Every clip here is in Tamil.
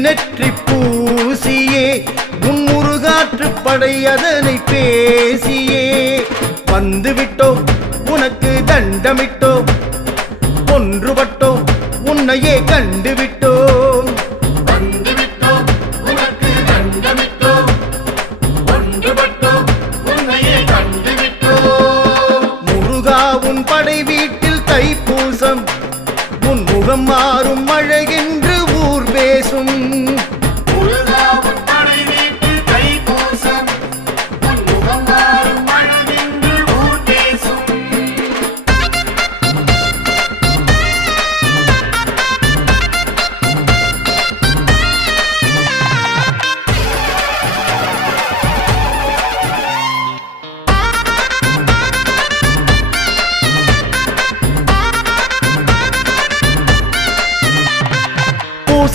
நெற்றி பூசியே உன் முருகாற்று படை அதனை பேசியே. வந்து விட்டோம் உனக்கு தண்டமிட்டோம் ஒன்றுபட்டோம் உன்னையே கண்டு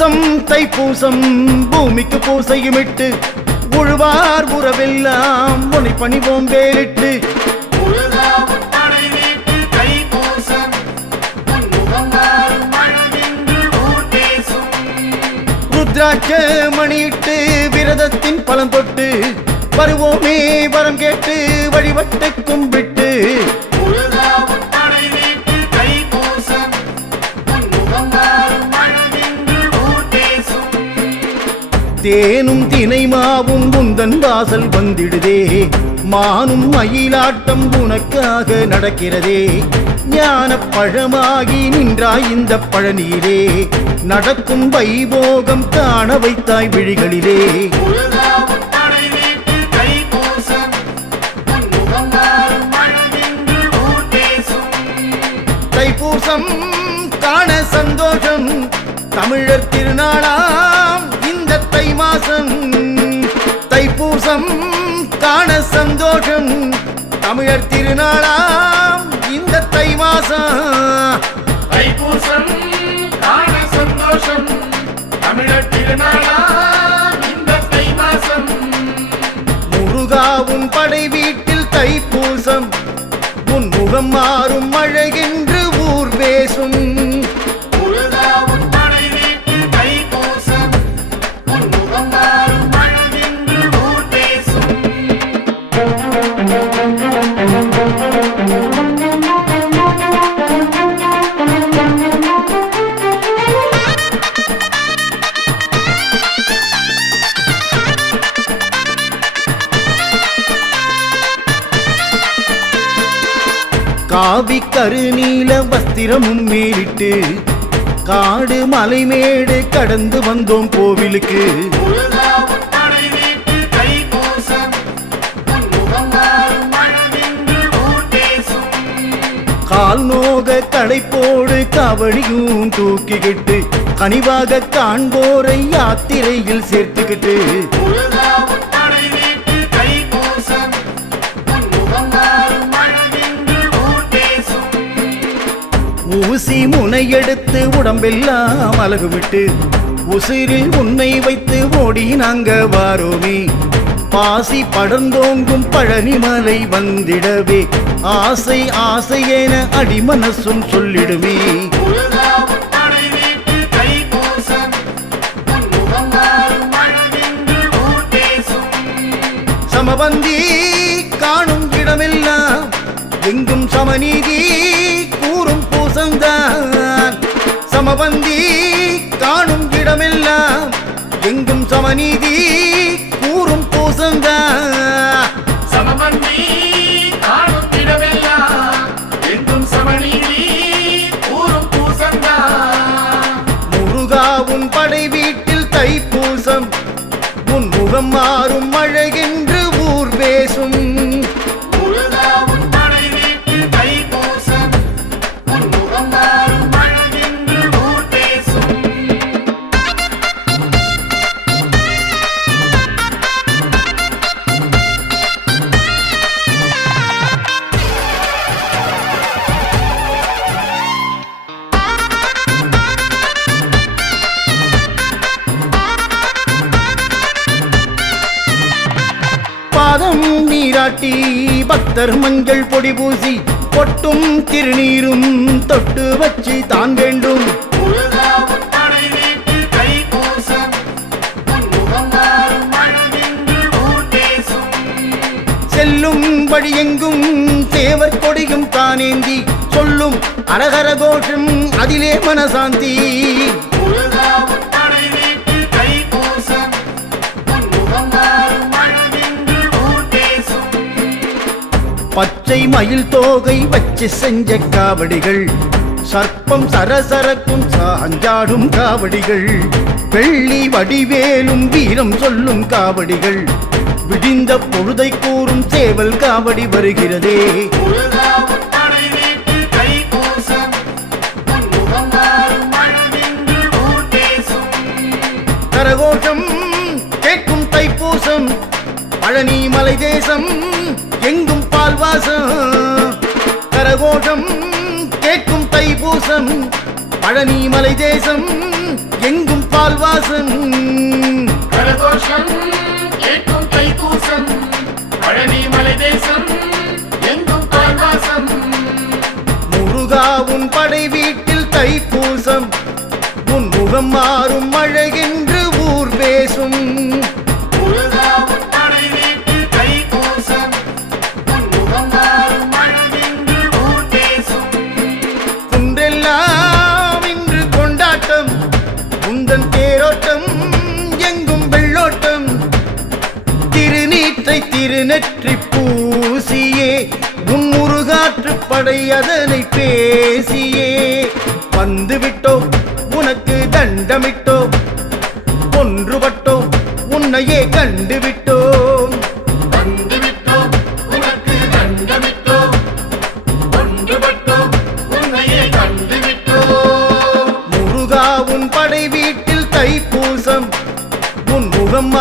பூசம் தைப்பூசம் பூமிக்கு பூசையுமிட்டு உழுவார் உறவெல்லாம் உனை பணிவோம் வேலிட்டு ருத்ராட்ச மணியிட்டு விரதத்தின் பலம் தொட்டு வருவோமே வரம் கேட்டு வழிபட்டு கும்பிட்டு. தேனும் தினைமாவும் உந்தன் வாசல் வந்திடுதே. மானும் மயிலாட்டம் உனக்காக நடக்கிறதே. ஞான பழமாகி நின்றாய் இந்த பழனியிலே நடக்கும் வைபோகம் காண வைத்தாய் விழிகளிலே. தைப்பூசம் காண சந்தோஷம் தமிழர் திருநாளாம். இந்த தை மாசம். தைப்பூசம் காண சந்தோஷம். தமிழர் திருநாளாம் இந்த தை மாசம். தைப்பூசம் காண சந்தோஷம். தமிழர் திருநாளா இந்த தை மாசம். முருகா உன் படை வீட்டில் தைப்பூசம். உன் முகம் மாறும் அழகென்று ஊர் பேசும். காவி கருநீல வஸ்திரமும் மேலிட்டு காடு மலைமேடு கடந்து வந்தோம் கோவிலுக்கு. கால் நோக களைப்போடு கவடியும் தூக்கிக்கிட்டு கனிவாக காண்போரை யாத்திரையில் சேர்த்துக்கிட்டு. ஊசி முனையெடுத்து உடம்பெல்லாம் அழகு விட்டு உசிரில் உன்னை வைத்து ஓடி நாங்க வாரோமே. பாசி படர்ந்தோங்கும் பழனிமலை வந்திடவே ஆசை ஆசை என அடிமனசும் சொல்லிடுமே. சமபந்தி காணும் இடமெல்லாம் எங்கும் சமநீதி சமபந்தி காணும் இடமெல்லாம் எங்கும் சமநீதி கூறும் பூசந்தான் சமமந்தி காணும் இடமெல்லாம் எங்கும் சமநீதி கூறும் பூசந்தா முருகா உன் படை வீட்டில் தைப்பூசம் உன் முகம் பாதம் நீராட்டி பக்தர் மஞ்சள் பொடி பூசி பொட்டும் திருநீரும் தொட்டு வச்சு தான் வேண்டும். செல்லும் வழி எங்கும் வீட்டில் தேவர் கொடியும் தானேந்தி சொல்லும் அரகர கோஷம் அதிலே மனசாந்தி. பச்சை மயில் தோகை வச்சு செஞ்ச காவடிகள். சர்ப்பம் சரசரக்கும் சாஞ்சாடும் காவடிகள். வெள்ளி வடிவேலும் வீரம் சொல்லும் காவடிகள். விடிந்த பொழுதை கூறும் சேவல் காவடி வருகிறதே. பழனி மலை தேசம் எங்கும் பால்வாசம் கரகோஷம் கேட்கும் தைப்பூசம் பழனி மலை தேசம் எங்கும் பால்வாசம். கரகோஷம் கேட்கும் தைப்பூசம் பழனி மலை தேசம் எங்கும் பால்வாசம். முருகா உன் படை வீட்டில் தைப்பூசம் உன் முகம் மாறும் அழகென்று திருநெற்றி பூசியே உன் முருகாற்று படை அதனை பேசியே. வந்து விட்டோம் உனக்கு தண்டமிட்டோம். ஒன்றுபட்டோம் உன்னையே கண்டுவிட்டோம். முருகா உன் படை வீட்டில் தைப்பூசம். உன் முகம்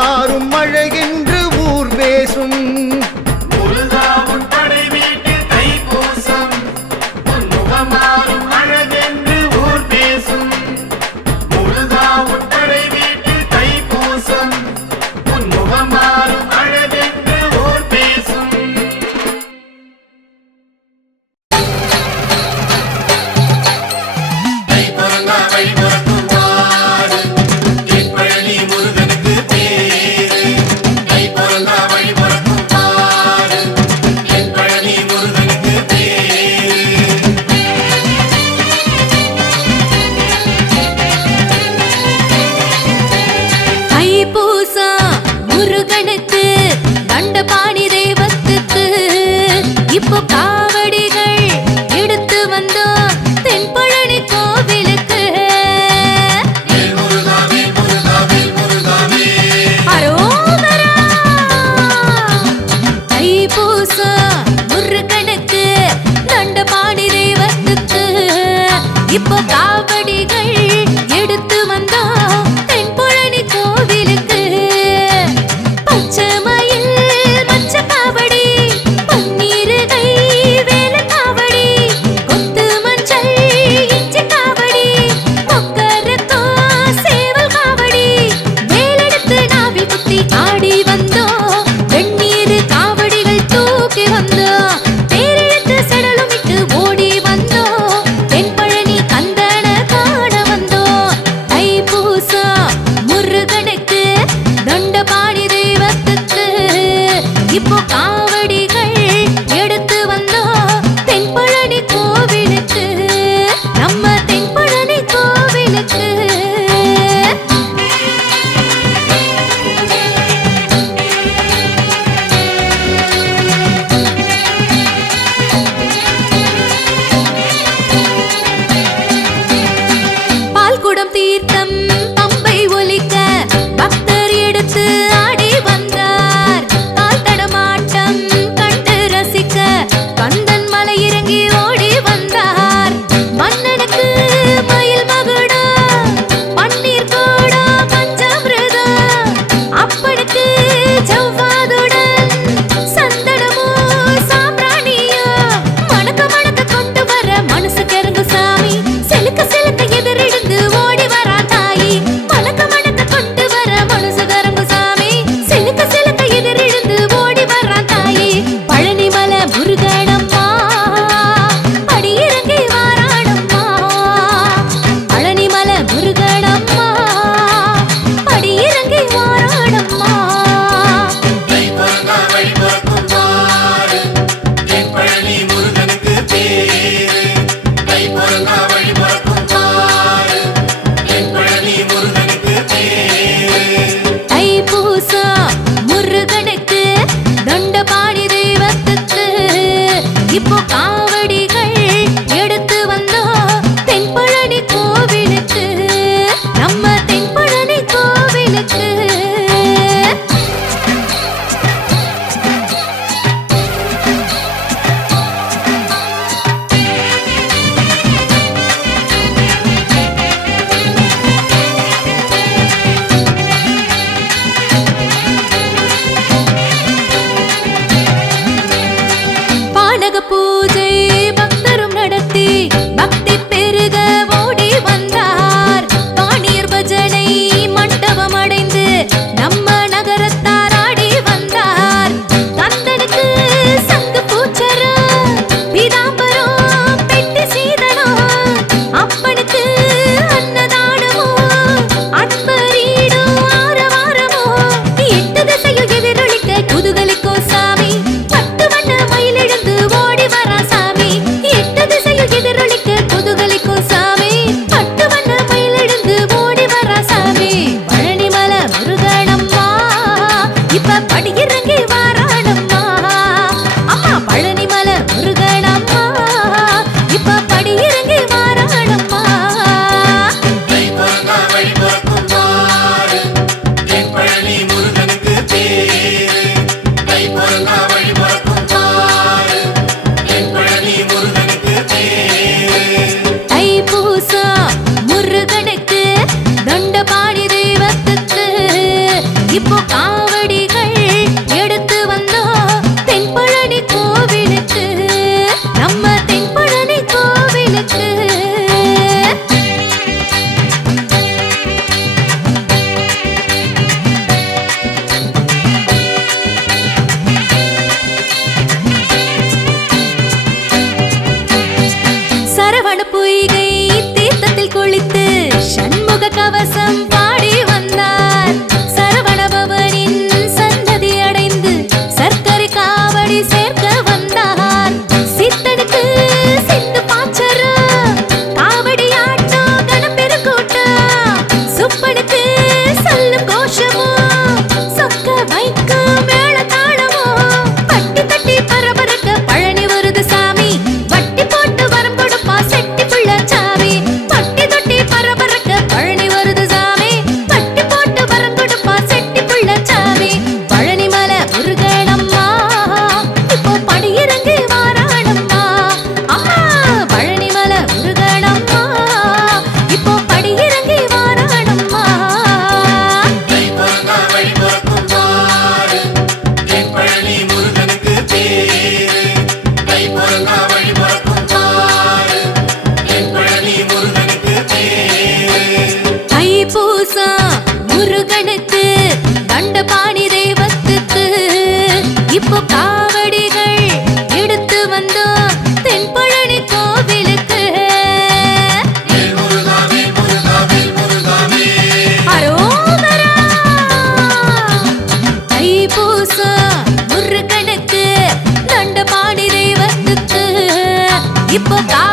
காவடி இப்போ காவடிகள் but I